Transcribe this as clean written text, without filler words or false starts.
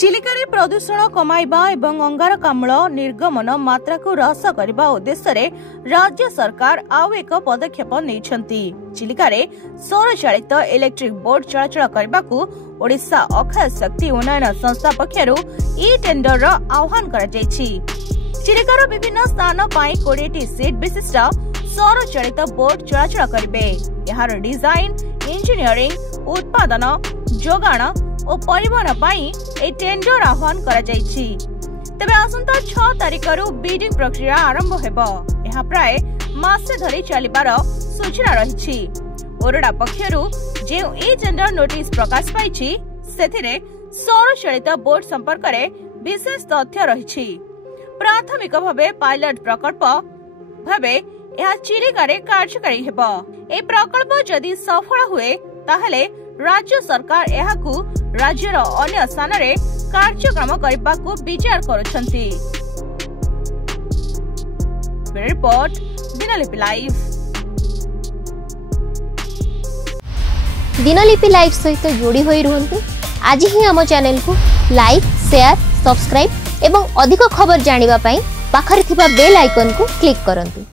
चिलिका प्रदूषण कमाइबा एवं अंगारकाम्ल निर्गमन मात्रा को ह्रास करने उद्देश्य राज्य सरकार आउ एक पदक्षेप नहीं। चिलिका सौर चालित इलेक्ट्रिक बोट चलाचल करने को ओडिशा अक्षय शक्ति उन्नयन संस्था पक्षरु ई टेंडर आह्वान कर चिलिकार विभिन्न स्थान पर 20 सीट विशिष्ट सौर चालित बोट चलाचल करेंगे। यार डिजाइन इंजीनियरिंग उत्पादन जोगाण और परिवहन पाई ए टेंडर आह्वान करा जायछि। तबे आसंता 6 तारिख रु बिडिंग प्रक्रिया आरंभ हेबो। यह प्राय मासे धरी चलिबार सूचना रहिछि। ओरडा पक्षरु जे ए टेंडर नोटिस प्रकाश पाइछि सेथिरे सौर चालित बोट संपर्क रे विशेष तथ्य रहिछि। प्राथमिक भावे पायलट प्रकल्प भावे यह चिलिका रे कार्यकारी हेबो। ए प्रकल्प जदि सफल हुए ताहले राज्य सरकार एहाकू राज्यर अन्य स्थान रे कार्यक्रम करबा को विचार करुछंती। Report Dinalipi live. Dinalipi live सहित जोड़ी होई रहंतु। आज ही हम चैनल को लाइक शेयर सब्सक्राइब एवं अधिक खबर जानिबा पई पाखरे थिबा बेल आइकन को क्लिक करंतु।